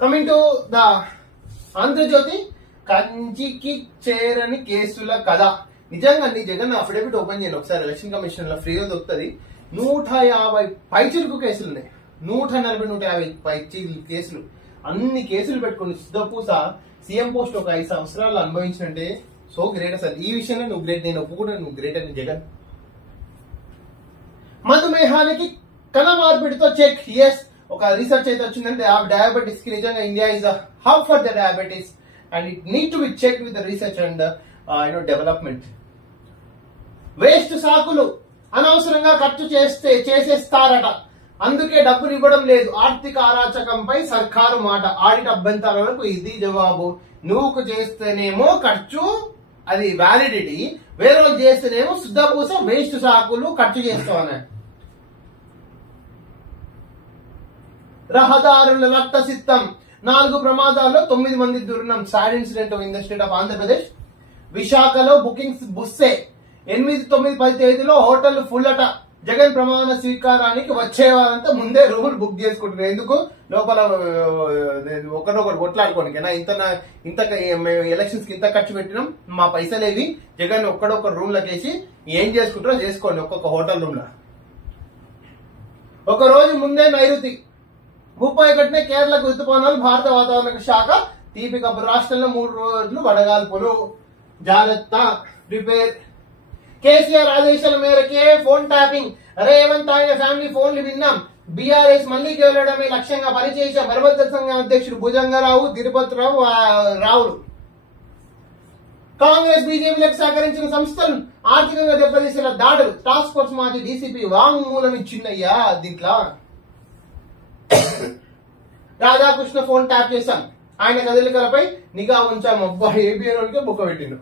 Coming to the Andhra Jyothi, కంచికి చేరని కేసుల కథ. నిజంగా జగన్ అఫిడవిట్ ఓపెన్ చేయండి ఒకసారి, ఎలక్షన్ కమిషన్ లో ఫ్రీగా దొరుకుతుంది. 150 పైచిలుకు కేసులు ఉన్నాయి, 140-150 పైచిలుకు కేసులు. అన్ని కేసులు పెట్టుకుని సిద్ధపూస సీఎం పోస్ట్ ఒక 5 సంవత్సరాలు అనుభవించినంటే సో గ్రేట్. అసలు ఈ విషయంలో నువ్వు గ్రేట్, నేను ఒప్పుకుంటాను నువ్వు గ్రేట్ అని. జగన్ మధుమేహానికి కణ మార్పిడితో చెక్. ఎస్, ఒక రీసెర్చ్ అయితే వచ్చిందంటే డయాబెటీస్ కి నిజంగా India is a hub for the diabetes and it need to be check with the research and development. Waste సాకులు అనవసరంగా ఖర్చు చేసేస్తారట, అందుకే డబ్బులు ఇవ్వడం లేదు. ఆర్థిక అరాచకంపై సర్కారు మాట. ఆడిట్ అభ్యంతరాలకు ఇది జవాబు. నువ్వు చేస్తేనేమో ఖర్చు, అది వ్యాలిడిటీ, వేరే వాళ్ళు చేస్తేనేమో శుద్ధపూస వేస్ట్ సాకులు ఖర్చు చేస్తామని. రహదారుల రక్త సిద్ధం, 4 ప్రమాదాల్లో 9 మంది దుర్మరణం. Sad incident in the state of Andhra Pradesh. విశాఖలో బుకింగ్స్ బుస్సే. 8, 9, 10 తేదీలో హోటల్ ఫుల్ అట. జగన్ ప్రమాణ స్వీకారానికి వచ్చేవారంతా ముందే రూములు బుక్ చేసుకుంటున్నారు. ఎందుకు? లోపల ఒకరినొకరు కొట్లాడుకోనికేనా? ఇంత ఎలక్షన్స్ కి ఇంత ఖర్చు పెట్టినాం, మా పైసలేవి, జగన్ ఒక్కడొక్క రూమ్ లకేసి ఏం చేసుకుంటారో చేసుకోండి ఒక్కొక్క హోటల్ రూమ్ లో. ఒక రోజు ముందే నైరుతి 31 కేరళకు ఋతుపవనాలు. భారత వాతావరణ శాఖ తీపి కబురు. రాష్ట్రంలో 3 రోజులు వడగాల్పులు. జాగ్రత్త, ప్రిపేర్. కేసీఆర్ ఆదేశాల మేరకే ఫోన్ ట్యాపింగ్. రేవంత్ ఆయన ఫ్యామిలీ ఫోన్లు విన్నాం. బీఆర్ఎస్ మళ్లీ గెలవడమే లక్ష్యంగా పనిచేసే బలభద్ర సంఘం అధ్యక్షుడు భుజంగరావు, తిరుపతిరావు రావులు. కాంగ్రెస్ బీజేపీలకు సహకరించిన సంస్థలు ఆర్థికంగా దెబ్బతీసేలా దాడులు. టాస్క్ ఫోర్స్ మాజీ డీసీపీ వాంగ్మూలం ఇచ్చిందయ్యా. దీంట్లో రాధాకృష్ణ ఫోన్ ట్యాప్ చేశాం, ఆయన కదలికలపై నిఘా ఉంచాము. అబ్బా, ఏబిఎన్ బుక్క పెట్టిండు.